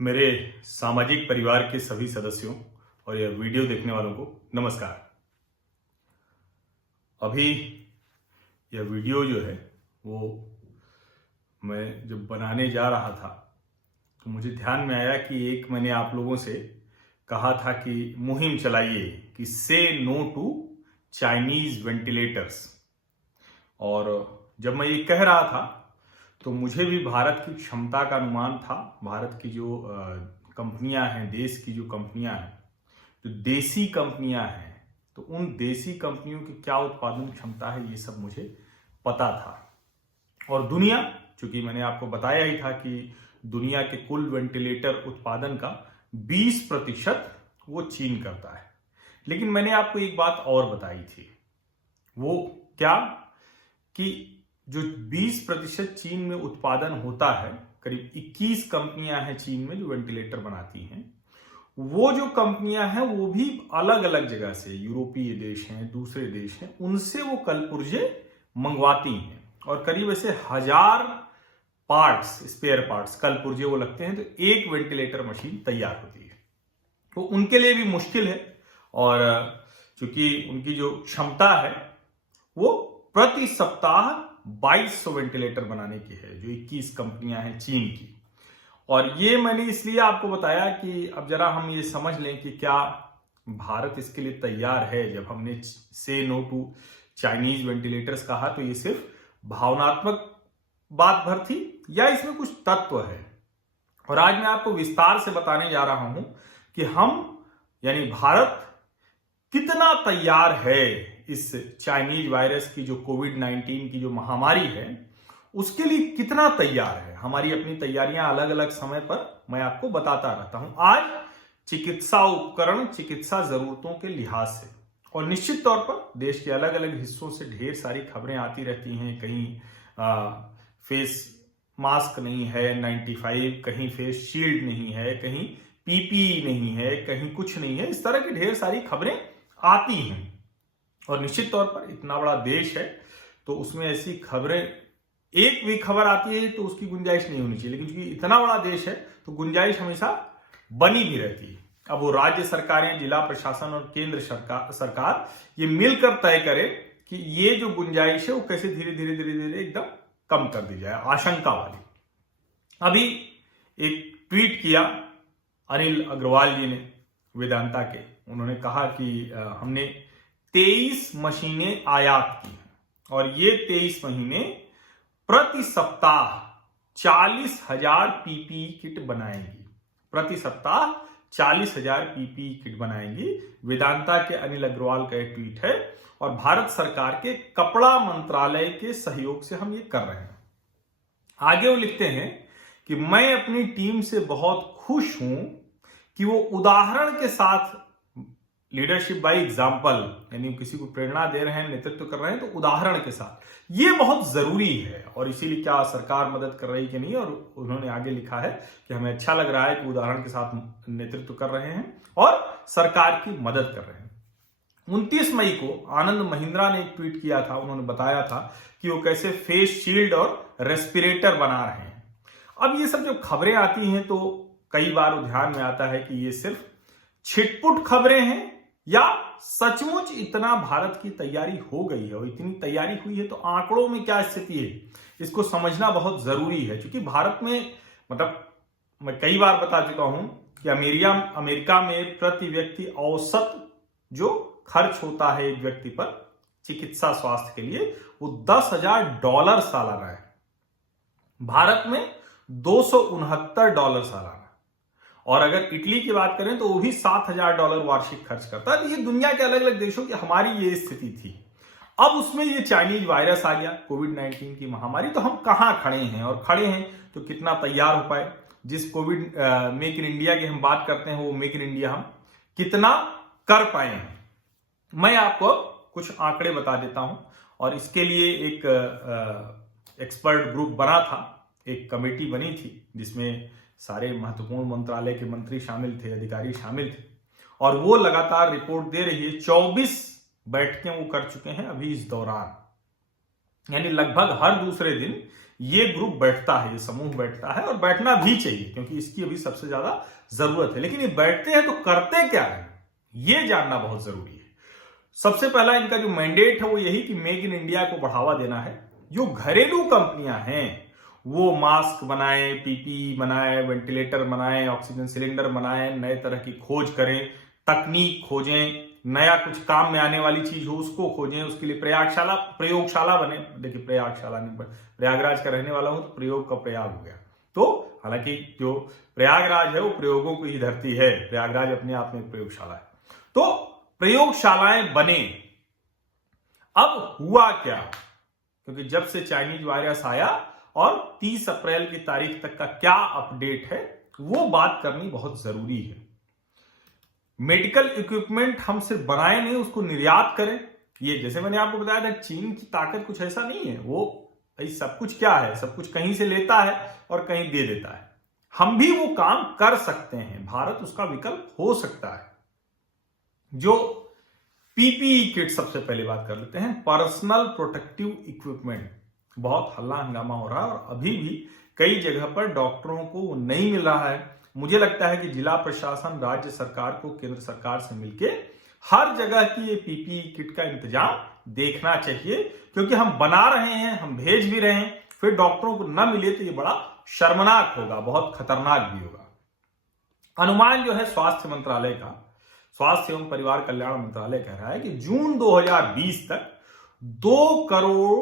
मेरे सामाजिक परिवार के सभी सदस्यों और यह वीडियो देखने वालों को नमस्कार। अभी यह वीडियो जो है वो मैं जब बनाने जा रहा था तो मुझे ध्यान में आया कि एक मैंने आप लोगों से कहा था कि मुहिम चलाइए कि से नो टू चाइनीज वेंटिलेटर्स। और जब मैं ये कह रहा था तो मुझे भी भारत की क्षमता का अनुमान था। भारत की जो कंपनियां हैं, देश की जो कंपनियां हैं, जो देसी कंपनियां हैं, तो उन देसी कंपनियों की क्या उत्पादन क्षमता है ये सब मुझे पता था। और दुनिया, चूंकि मैंने आपको बताया ही था कि दुनिया के कुल वेंटिलेटर उत्पादन का 20% वो चीन करता है। लेकिन मैंने आपको एक बात और बताई थी, वो क्या कि जो 20% चीन में उत्पादन होता है, करीब 21 कंपनियां हैं चीन में जो वेंटिलेटर बनाती हैं। वो जो कंपनियां हैं वो भी अलग अलग जगह से, यूरोपीय देश हैं, दूसरे देश हैं, उनसे वो कलपुर्जे मंगवाती हैं। और करीब ऐसे 1000 पार्ट्स, स्पेयर पार्ट्स, कलपुर्जे वो लगते हैं, तो एक वेंटिलेटर मशीन तैयार होती है। तो उनके लिए भी मुश्किल है। और चूंकि उनकी जो क्षमता है वो प्रति सप्ताह 2200 वेंटिलेटर बनाने की है, जो 21 कंपनियां हैं चीन की। और ये मैंने इसलिए आपको बताया कि अब जरा हम ये समझ लें कि क्या भारत इसके लिए तैयार है। जब हमने से नो टू चाइनीज वेंटिलेटर्स कहा तो ये सिर्फ भावनात्मक बात भर थी या इसमें कुछ तत्व है। और आज मैं आपको विस्तार से बताने जा रहा हूं कि हम यानी भारत कितना तैयार है इस चाइनीज वायरस की, जो कोविड-19 की जो महामारी है, उसके लिए कितना तैयार है। हमारी अपनी तैयारियां अलग अलग समय पर मैं आपको बताता रहता हूं। आज चिकित्सा उपकरण, चिकित्सा जरूरतों के लिहाज से, और निश्चित तौर पर देश के अलग अलग हिस्सों से ढेर सारी खबरें आती रहती हैं। कहीं फेस मास्क नहीं है 95, कहीं फेस शील्ड नहीं है, कहीं पीपीई नहीं है, कहीं कुछ नहीं है। इस तरह की ढेर सारी खबरें आती हैं। और निश्चित तौर पर इतना बड़ा देश है तो उसमें ऐसी खबरें, एक भी खबर आती है तो उसकी गुंजाइश नहीं होनी चाहिए, लेकिन क्योंकि इतना बड़ा देश है तो गुंजाइश हमेशा बनी भी रहती है। अब वो राज्य सरकारें, जिला प्रशासन और केंद्र सरकार ये मिलकर तय करे कि ये जो गुंजाइश है वो कैसे धीरे धीरे धीरे धीरे एकदम कम कर दी जाए, आशंका वाली। अभी एक ट्वीट किया अनिल अग्रवाल जी ने, वेदांता के। उन्होंने कहा कि हमने 23 मशीनें आयात की और ये 23 महीने प्रति सप्ताह 40,000 पीपीई किट बनाएंगी। प्रति सप्ताह 40,000 पीपीई किट बनाएंगी। वेदांता के अनिल अग्रवाल का एक ट्वीट है और भारत सरकार के कपड़ा मंत्रालय के सहयोग से हम ये कर रहे हैं। आगे वो लिखते हैं कि मैं अपनी टीम से बहुत खुश हूं कि वो उदाहरण के साथ, लीडरशिप बाय एग्जाम्पल, यानी किसी को प्रेरणा दे रहे हैं, नेतृत्व कर रहे हैं तो उदाहरण के साथ, ये बहुत जरूरी है। और इसीलिए क्या सरकार मदद कर रही कि नहीं। और उन्होंने आगे लिखा है कि हमें अच्छा लग रहा है कि उदाहरण के साथ नेतृत्व कर रहे हैं और सरकार की मदद कर रहे हैं। 29 मई को आनंद महिंद्रा ने एक ट्वीट किया था। उन्होंने बताया था कि वो कैसे फेस शील्ड और रेस्पिरेटर बना रहे हैं। अब ये सब जो खबरें आती हैं तो कई बार ध्यान में आता है कि ये सिर्फ छिटपुट खबरें हैं या सचमुच इतना भारत की तैयारी हो गई है। और इतनी तैयारी हुई है तो आंकड़ों में क्या स्थिति है इसको समझना बहुत जरूरी है। क्योंकि भारत में, मतलब मैं कई बार बता चुका हूं कि अमेरिका में प्रति व्यक्ति औसत जो खर्च होता है एक व्यक्ति पर चिकित्सा स्वास्थ्य के लिए, वो $10,000 सालाना है। भारत में $269 सालाना। और अगर इटली की बात करें तो वो भी $7,000 वार्षिक खर्च करता है। तो ये दुनिया के अलग अलग देशों की हमारी ये स्थिति थी। अब उसमें ये चाइनीज वायरस आ गया, कोविड-19 की महामारी, तो हम कहां खड़े हैं, और खड़े हैं तो कितना तैयार हो पाए। जिस कोविड मेक इन इंडिया की हम बात करते हैं वो मेक इन इंडिया हम कितना कर पाए हैं। मैं आपको कुछ आंकड़े बता देता हूं। और इसके लिए एक एक्सपर्ट ग्रुप बना था, एक कमेटी बनी थी जिसमें सारे महत्वपूर्ण मंत्रालय के मंत्री शामिल थे, अधिकारी शामिल थे, और वो लगातार रिपोर्ट दे रही है। 24 बैठकें वो कर चुके हैं अभी इस दौरान, यानी लगभग हर दूसरे दिन ये ग्रुप बैठता है, ये समूह बैठता है और बैठना भी चाहिए क्योंकि इसकी अभी सबसे ज्यादा जरूरत है। लेकिन ये बैठते हैं तो करते क्या है, ये जानना बहुत जरूरी है। सबसे पहला इनका जो मैंडेट है वो यही कि मेक इन इंडिया को बढ़ावा देना है। जो घरेलू कंपनियां हैं वो मास्क बनाएं, पीपीई बनाएं, वेंटिलेटर बनाएं, ऑक्सीजन सिलेंडर बनाएं, नए तरह की खोज करें, तकनीक खोजें, नया कुछ काम में आने वाली चीज हो उसको खोजें, उसके लिए प्रयोगशाला बने। देखिए प्रयागशाला नहीं, प्रयागराज का रहने वाला हूं तो प्रयोग का प्रयाग हो गया। तो हालांकि जो प्रयागराज है वो प्रयोगों की धरती है, प्रयागराज अपने आप में प्रयोगशाला है। तो प्रयोगशालाएं बने। अब हुआ क्या, क्योंकि जब से चाइनीज वायरस आया और 30 अप्रैल की तारीख तक का क्या अपडेट है वो बात करनी बहुत जरूरी है। मेडिकल इक्विपमेंट हम सिर्फ बनाए नहीं, उसको निर्यात करें। ये जैसे मैंने आपको बताया था, चीन की ताकत कुछ ऐसा नहीं है, वो भाई सब कुछ क्या है, सब कुछ कहीं से लेता है और कहीं दे देता है। हम भी वो काम कर सकते हैं, भारत उसका विकल्प हो सकता है। जो पीपीई किट, सबसे पहले बात कर लेते हैं, पर्सनल प्रोटेक्टिव इक्विपमेंट। बहुत हल्ला हंगामा हो रहा है और अभी भी कई जगह पर डॉक्टरों को नहीं मिल रहा है। मुझे लगता है कि जिला प्रशासन, राज्य सरकार को केंद्र सरकार से मिलके हर जगह की ये पीपीई किट का इंतजाम देखना चाहिए, क्योंकि हम बना रहे हैं, हम भेज भी रहे हैं, फिर डॉक्टरों को न मिले तो ये बड़ा शर्मनाक होगा, बहुत खतरनाक भी होगा। अनुमान जो है स्वास्थ्य मंत्रालय का, स्वास्थ्य एवं परिवार कल्याण मंत्रालय कह रहा है कि जून 2020 तक 2 crore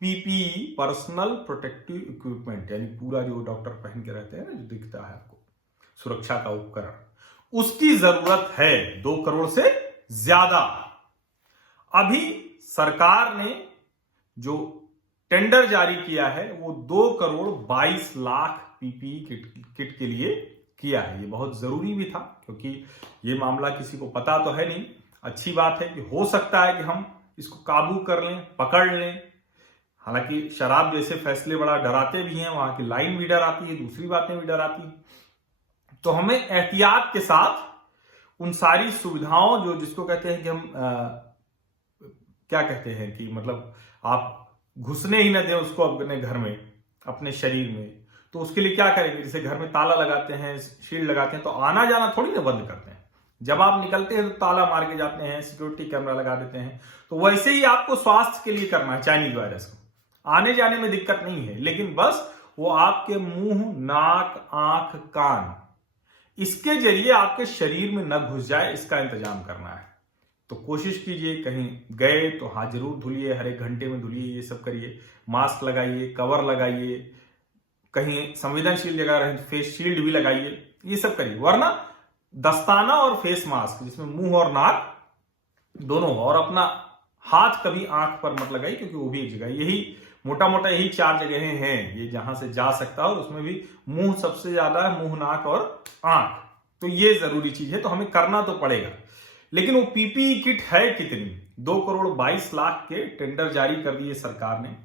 PPE, personal protective equipment, यानी पूरा जो डॉक्टर पहन के रहते हैं ना, जो दिखता है आपको, सुरक्षा का उपकरण, उसकी जरूरत है 2 करोड़ से ज्यादा। अभी सरकार ने जो टेंडर जारी किया है वो 2 करोड़ 22 लाख पीपीई किट के लिए किया है। ये बहुत जरूरी भी था क्योंकि ये मामला किसी को पता तो है नहीं। अच्छी बात है कि हो सकता है कि हम इसको काबू कर लें, पकड़ लें। हालांकि शराब जैसे फैसले बड़ा डराते भी हैं, वहां की लाइन भी डराती है, दूसरी बातें भी डराती हैं। तो हमें एहतियात के साथ उन सारी सुविधाओं, जो जिसको कहते हैं कि हम क्या कहते हैं कि मतलब आप घुसने ही ना दें उसको अपने घर में, अपने शरीर में, तो उसके लिए क्या करेंगे, जैसे घर में ताला लगाते हैं, शील्ड लगाते हैं, तो आना जाना थोड़ी ना बंद करते हैं। जब आप निकलते हैं तो ताला मार के जाते हैं, सिक्योरिटी कैमरा लगा देते हैं। तो वैसे ही आपको स्वास्थ्य के लिए करना है। चाइनीज वायरस को आने जाने में दिक्कत नहीं है, लेकिन बस वो आपके मुंह, नाक, आंख, कान, इसके जरिए आपके शरीर में न घुस जाए, इसका इंतजाम करना है। तो कोशिश कीजिए, कहीं गए तो हाथ जरूर धुलिए, हर 1 घंटे में धुलिए, ये सब करिए। मास्क लगाइए, कवर लगाइए, कहीं संवेदनशील जगह रहे तो फेस शील्ड भी लगाइए, ये सब करिए। वरना दस्ताना और फेस मास्क जिसमें मुंह और नाक दोनों हो, और अपना हाथ कभी आंख पर मत लगाइए क्योंकि वो भी एक जगह, यही मोटा मोटा यही 4 जगहें हैं ये जहां से जा सकता है, और उसमें भी मुंह सबसे ज्यादा है, मुंह, नाक और आंख। तो ये जरूरी चीज है, तो हमें करना तो पड़ेगा। लेकिन वो पीपीई किट है कितनी? 2 करोड़ 22 लाख के टेंडर जारी कर दिए सरकार ने।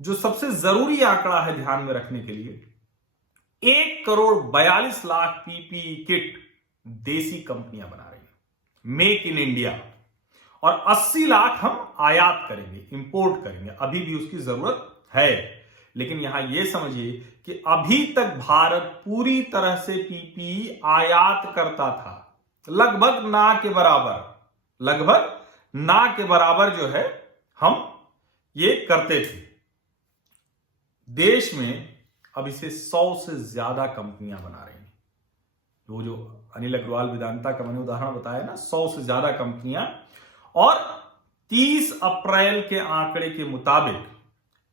जो सबसे जरूरी आंकड़ा है ध्यान में रखने के लिए, 1 करोड़ 42 लाख पीपीई किट देसी कंपनियां बना रही है, मेक इन इंडिया, और 80 लाख हम आयात करेंगे, इंपोर्ट करेंगे। अभी भी उसकी जरूरत है, लेकिन यहां यह समझिए कि अभी तक भारत पूरी तरह से पीपीई आयात करता था, लगभग ना के बराबर, लगभग ना के बराबर जो है हम ये करते थे। देश में अब इसे 100 से ज्यादा कंपनियां बना रही हैं। वो जो अनिल अग्रवाल वेदांता का मैंने उदाहरण बताया ना, 100 से ज्यादा कंपनियां, और 30 अप्रैल के आंकड़े के मुताबिक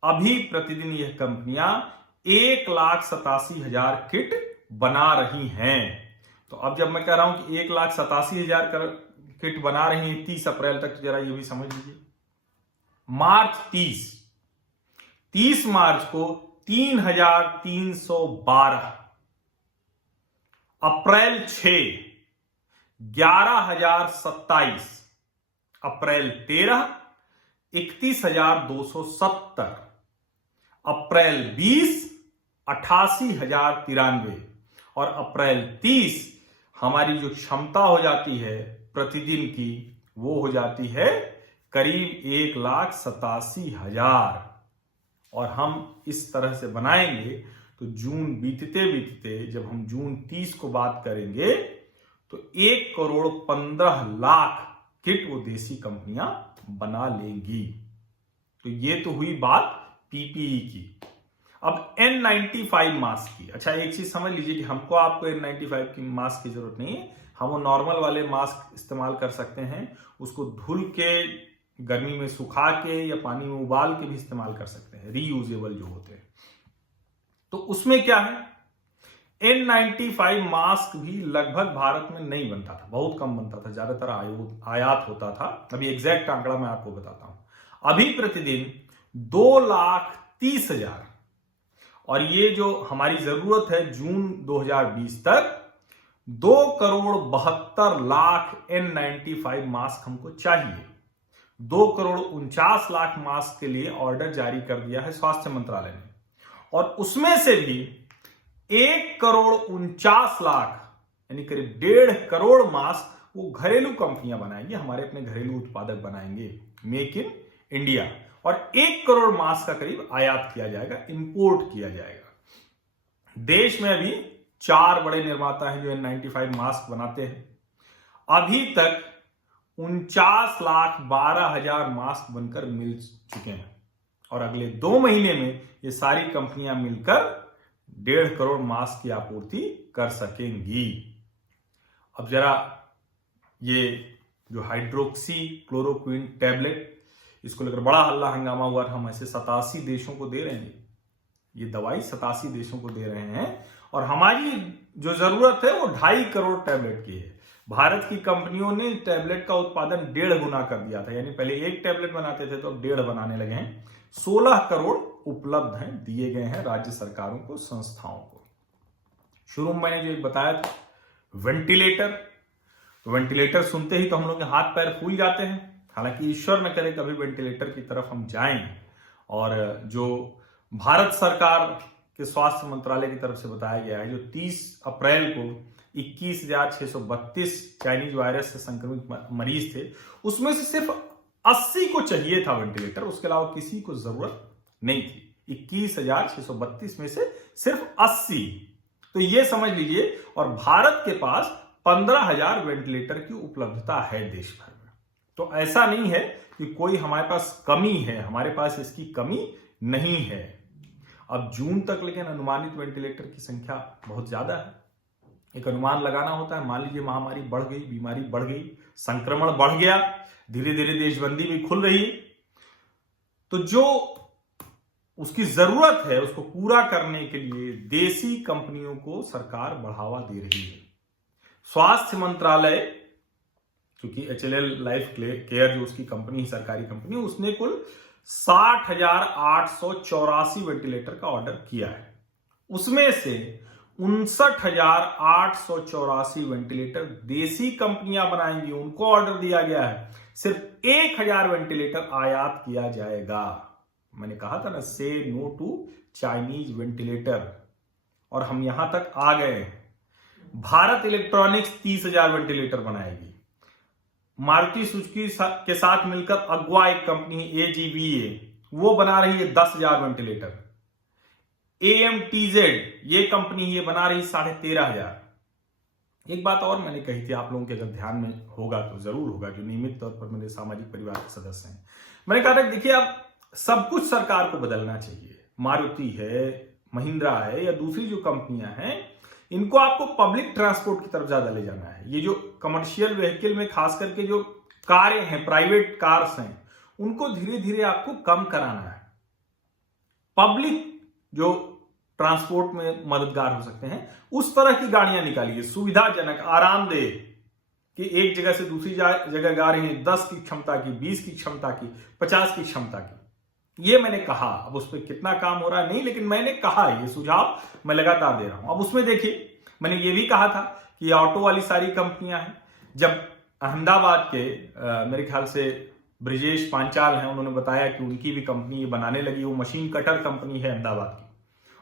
अभी प्रतिदिन यह कंपनियां 1,87,000 किट बना रही हैं। तो अब जब मैं कह रहा हूं कि 1,87,000 किट बना रही हैं 30 अप्रैल तक, तो जरा ये भी समझ लीजिए। मार्च 30 मार्च को 3,312, अप्रैल 6 11,027, अप्रैल 13 31,270, अप्रैल 20 88,093, और अप्रैल 30 हमारी जो क्षमता हो जाती है प्रतिदिन की, वो हो जाती है करीब 1,87,000। और हम इस तरह से बनाएंगे तो जून बीतते बीतते जब हम जून 30 को बात करेंगे तो 1,15,00,000 किट वो देसी कंपनियां बना लेंगी। तो ये तो हुई बात पीपीई की। अब N95 मास्क की। अच्छा, एक चीज समझ लीजिए कि हमको आपको N95 की मास्क की जरूरत नहीं है, हम वो नॉर्मल वाले मास्क इस्तेमाल कर सकते हैं। उसको धुल के गर्मी में सुखा के या पानी में उबाल के भी इस्तेमाल कर सकते हैं, रीयूजेबल जो होते हैं। तो उसमें क्या है, N95 मास्क भी लगभग भारत में नहीं बनता था, बहुत कम बनता था, ज्यादातर आयात होता था। अभी एग्जैक्ट आंकड़ा मैं आपको बताता हूं। अभी प्रतिदिन 2,30,000, और ये जो हमारी जरूरत है जून 2020 तक 2,72,00,000 N95 मास्क हमको चाहिए। 2,49,00,000 मास्क के लिए ऑर्डर जारी कर दिया है स्वास्थ्य मंत्रालय ने, और उसमें से भी 1,49,00,000 यानी करीब 1.5 करोड़ मास्क वो घरेलू कंपनियां बनाएंगी, हमारे अपने घरेलू उत्पादक बनाएंगे, मेक इन इंडिया। और 1 करोड़ मास्क का करीब आयात किया जाएगा, इंपोर्ट किया जाएगा। देश में अभी 4 बड़े निर्माता हैं जो N95 मास्क बनाते हैं। अभी तक 49,12,000 मास्क बनकर मिल चुके हैं, और अगले 2 महीने में ये सारी कंपनियां मिलकर 1.5 करोड़ मास्क की आपूर्ति कर सकेंगी। अब जरा ये जो हाइड्रोक्सी क्लोरोक्विन टैबलेट, इसको लेकर बड़ा हल्ला हंगामा हुआ था। हम ऐसे 87 देशों को दे रहे हैं, ये दवाई 87 देशों को दे रहे हैं, और हमारी जो जरूरत है वो 2.5 करोड़ टैबलेट की है। भारत की कंपनियों ने टैबलेट का उत्पादन 1.5 गुना कर दिया था, यानी पहले 1 टैबलेट बनाते थे तो अब 1.5 बनाने लगे हैं। 16 करोड़ उपलब्ध हैं, दिए गए हैं राज्य सरकारों को, संस्थाओं को। शुरू में मैंने जो एक बताया था वेंटिलेटर, तो वेंटिलेटर सुनते ही तो हम लोग के हाथ पैर फूल जाते हैं। हालांकि ईश्वर न करे कभी वेंटिलेटर की तरफ हम जाएं, और जो भारत सरकार के स्वास्थ्य मंत्रालय की तरफ से बताया गया है, जो 30 अप्रैल को 21,632 चाइनीज वायरस से संक्रमित मरीज थे, उसमें से सिर्फ 80 को चाहिए था वेंटिलेटर, उसके अलावा किसी को जरूरत नहीं थी। 21,632 में से सिर्फ 80, तो ये समझ लीजिए। और भारत के पास 15,000 वेंटिलेटर की उपलब्धता है देश भर में। तो ऐसा नहीं है कि कोई हमारे पास कमी है, हमारे पास इसकी कमी नहीं है। अब जून तक लेकिन अनुमानित वेंटिलेटर की संख्या बहुत ज्यादा है। एक अनुमान लगाना होता है, मान लीजिए महामारी बढ़ गई, बीमारी बढ़ गई, संक्रमण बढ़ गया, धीरे धीरे देशबंदी भी खुल रही है, तो जो उसकी जरूरत है उसको पूरा करने के लिए देसी कंपनियों को सरकार बढ़ावा दे रही है। स्वास्थ्य मंत्रालय, क्योंकि HLL लाइफ केयर जो उसकी कंपनी, सरकारी कंपनी, उसने कुल 60,884 वेंटिलेटर का ऑर्डर किया है। उसमें से 59,884 वेंटिलेटर देसी कंपनियां बनाएंगी, उनको ऑर्डर दिया गया है। सिर्फ 1,000 वेंटिलेटर आयात किया जाएगा। मैंने कहा था ना, से नो टू चाइनीज वेंटिलेटर, और हम यहां तक आ गए। भारत इलेक्ट्रॉनिक्स 30,000 वेंटिलेटर बनाएगी। मारुति सुजुकी के साथ मिलकर अगवा एक कंपनी AGVA, वो बना रही है 10,000 वेंटिलेटर। AMTZ ये कंपनी ये बना रही 13,500। एक बात और मैंने कही थी, आप लोगों के अगर ध्यान में होगा तो जरूर होगा, जो नियमित तौर पर मेरे सामाजिक परिवार के सदस्य हैं। मैंने कहा था देखिए, अब सब कुछ सरकार को बदलना चाहिए। मारुति है, महिंद्रा है, या दूसरी जो कंपनियां हैं, इनको आपको पब्लिक ट्रांसपोर्ट की तरफ ज्यादा ले जाना है। ये जो कमर्शियल व्हीकल में खास करके जो कारें हैं, प्राइवेट कार्स हैं, उनको धीरे धीरे आपको कम कराना है। पब्लिक जो ट्रांसपोर्ट में मददगार हो सकते हैं, उस तरह की गाड़ियां निकालिए, सुविधाजनक, आरामदेह, कि एक जगह से दूसरी जगह गा रही हैं 10 की क्षमता की, 20 की क्षमता की, 50 की क्षमता की। ये मैंने कहा, अब उस पर कितना काम हो रहा है नहीं, लेकिन मैंने कहा, ये सुझाव मैं लगातार दे रहा हूं। अब उसमें देखिए, मैंने ये भी कहा था कि ऑटो वाली सारी कंपनियां हैं। जब अहमदाबाद के मेरे ख्याल से ब्रिजेश पांचाल हैं, उन्होंने बताया कि उनकी भी कंपनी ये बनाने लगी, वो मशीन कटर कंपनी है अहमदाबाद की,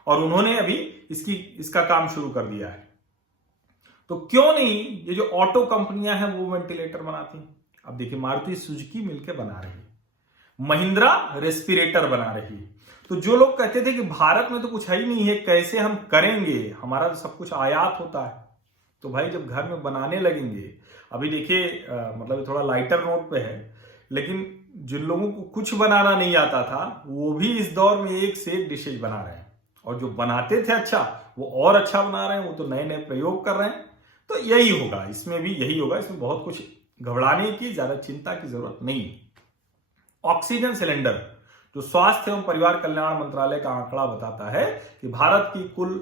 और उन्होंने अभी इसका काम शुरू कर दिया है। तो क्यों नहीं ये जो ऑटो कंपनियां हैं वो वेंटिलेटर बनाती हैं। अब देखिए, मारुति सुजुकी मिलकर बना रही है, महिंद्रा रेस्पिरेटर बना रही है, तो तो जो लोग कहते थे कि भारत में तो कुछ है ही नहीं है, कैसे हम करेंगे, हमारा तो सब कुछ आयात होता है, तो भाई जब घर में बनाने लगेंगे, अभी देखिए मतलब थोड़ा लाइटर नोट पे है, लेकिन जिन लोगों को कुछ बनाना नहीं आता था वो भी इस दौर में एक से एक डिशेज बना रहे हैं, और जो बनाते थे अच्छा वो और अच्छा बना रहे हैं, वो तो नए नए प्रयोग कर रहे हैं। तो यही होगा, इसमें भी यही होगा, इसमें बहुत कुछ घबराने की, ज्यादा चिंता की जरूरत नहीं। ऑक्सीजन सिलेंडर, जो स्वास्थ्य एवं परिवार कल्याण मंत्रालय का आंकड़ा बताता है कि भारत की कुल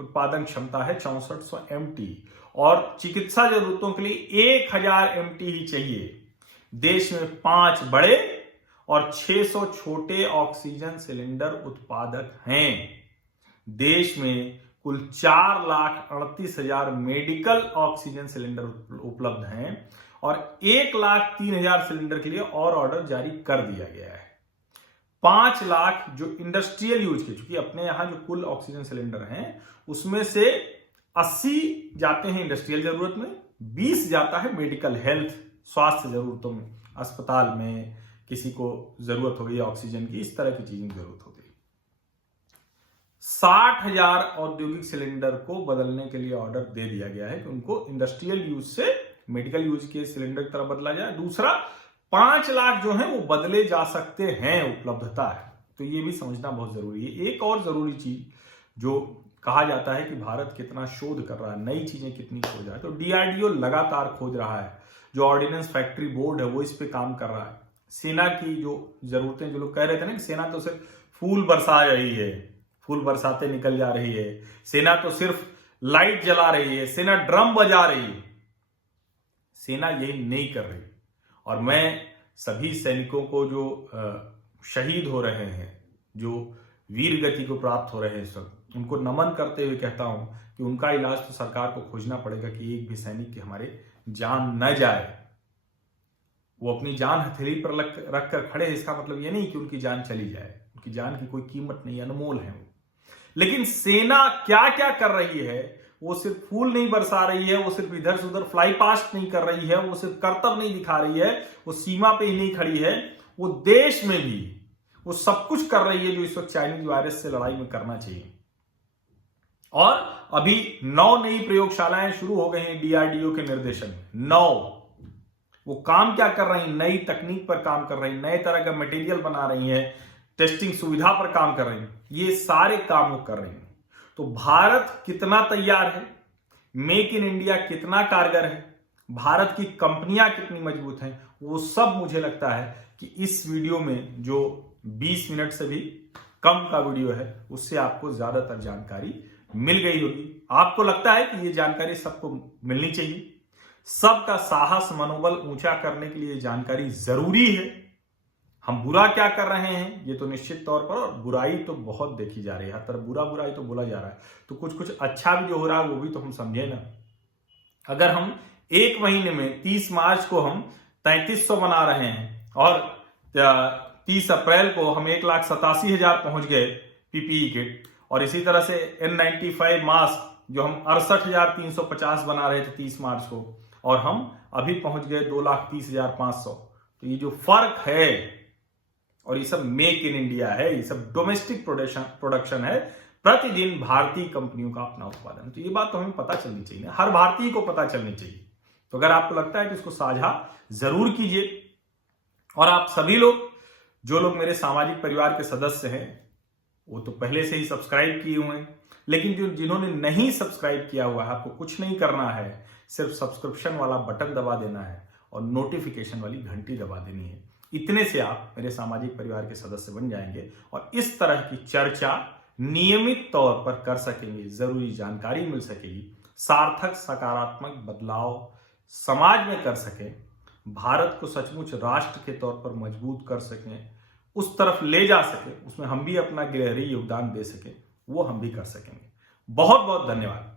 उत्पादन क्षमता है 6400 MT, और चिकित्सा जरूरतों के लिए 1000 MT ही चाहिए। देश में 5 बड़े और 600 छोटे ऑक्सीजन सिलेंडर उत्पादक हैं। देश में कुल 4,38,000 मेडिकल ऑक्सीजन सिलेंडर उपलब्ध हैं और 1,03,000 सिलेंडर के लिए और ऑर्डर जारी कर दिया गया है। 5 लाख जो इंडस्ट्रियल यूज के, चूंकि अपने यहां जो कुल ऑक्सीजन सिलेंडर हैं उसमें से 80 जाते हैं इंडस्ट्रियल जरूरत में, 20 जाता है मेडिकल हेल्थ स्वास्थ्य जरूरतों में, अस्पताल में किसी को जरूरत हो गई ऑक्सीजन की, इस तरह की चीजों की जरूरत होती है। 60,000 औद्योगिक सिलेंडर को बदलने के लिए ऑर्डर दे दिया गया है कि उनको इंडस्ट्रियल यूज से मेडिकल यूज के सिलेंडर की तरफ बदला जाए। दूसरा, 5 लाख जो है वो बदले जा सकते हैं, उपलब्धता है, तो ये भी समझना बहुत जरूरी है। एक और जरूरी चीज जो कहा जाता है कि भारत कितना शोध कर रहा है, नई चीजें कितनी खोज रहा है, तो DRDO लगातार खोज रहा है। जो ऑर्डिनेंस फैक्ट्री बोर्ड है वो इस पे काम कर रहा है। सेना की जो जरूरतें, जो लोग कह रहे थे ना कि सेना तो सिर्फ फूल बरसा रही है, फूल बरसाते निकल जा रही है, सेना तो सिर्फ लाइट जला रही है, सेना ड्रम बजा रही है, सेना यही नहीं कर रही। और मैं सभी सैनिकों को जो शहीद हो रहे हैं, जो वीर गति को प्राप्त हो रहे हैं, सब उनको नमन करते हुए कहता हूं कि उनका इलाज तो सरकार को खोजना पड़ेगा कि एक भी सैनिक की हमारे जान न जाए। वो अपनी जान हथेली पर रख कर खड़े हैं, इसका मतलब ये नहीं कि उनकी जान चली जाए, उनकी जान की कोई कीमत नहीं, अनमोल है वो। लेकिन सेना क्या क्या कर रही है, वो सिर्फ फूल नहीं बरसा रही है, वो सिर्फ इधर से उधर फ्लाई पास्ट नहीं कर रही है, वो सिर्फ करतब नहीं दिखा रही है, वो सीमा पे ही नहीं खड़ी है, वो देश में भी वो सब कुछ कर रही है जो इस वक्त चाइनीज वायरस से लड़ाई में करना चाहिए। और अभी 9 नई प्रयोगशालाएं शुरू हो गई हैं DRDO के निर्देशन में। 9 वो काम क्या कर रही हैं, नई तकनीक पर काम कर रही हैं, नए तरह का मटेरियल बना रही हैं, टेस्टिंग सुविधा पर काम कर रही हैं, ये सारे काम वो कर रही हैं। तो भारत कितना तैयार है, मेक इन इंडिया कितना कारगर है, भारत की कंपनियां कितनी मजबूत हैं, वो सब मुझे लगता है कि इस वीडियो में जो 20 मिनट से भी कम का वीडियो है उससे आपको ज्यादातर जानकारी मिल गई होगी। आपको लगता है कि ये जानकारी सबको मिलनी चाहिए, सबका साहस मनोबल ऊंचा करने के लिए जानकारी जरूरी है। हम बुरा क्या कर रहे हैं ये तो निश्चित तौर पर, और बुराई तो बहुत देखी जा रही है, हर तरफ बुरा बुराई तो बोला जा रहा है, तो कुछ कुछ अच्छा भी जो हो रहा है वो भी तो हम समझे ना। अगर हम एक महीने में 30 मार्च को हम 3300 बना रहे हैं और 30 अप्रैल को हम 1,87,000 पहुंच गए PPE किट, और इसी तरह से N95 मास्क जो हम 68,350 बना रहे थे 30 मार्च को, और हम अभी पहुंच गए 2,30,500। तो ये जो फर्क है, और ये सब मेक इन इंडिया है, ये सब डोमेस्टिक प्रोडक्शन है, प्रतिदिन भारतीय कंपनियों का अपना उत्पादन है। तो ये बात तो हमें पता चलनी चाहिए, हर भारतीय को पता चलनी चाहिए। तो अगर आपको लगता है कि इसको साझा जरूर कीजिए, और आप सभी लोग जो लोग मेरे सामाजिक परिवार के सदस्य हैं वो तो पहले से ही सब्सक्राइब किए हुए हैं, लेकिन जिन्होंने नहीं सब्सक्राइब किया हुआ है, आपको कुछ नहीं करना है, सिर्फ सब्सक्रिप्शन वाला बटन दबा देना है और नोटिफिकेशन वाली घंटी दबा देनी है। इतने से आप मेरे सामाजिक परिवार के सदस्य बन जाएंगे और इस तरह की चर्चा नियमित तौर पर कर सकेंगे, जरूरी जानकारी मिल सकेगी, सार्थक सकारात्मक बदलाव समाज में कर सकें, भारत को सचमुच राष्ट्र के तौर पर मजबूत कर सकें, उस तरफ ले जा सके, उसमें हम भी अपना गहरी योगदान दे सकें, वो हम भी कर सकेंगे। बहुत बहुत धन्यवाद।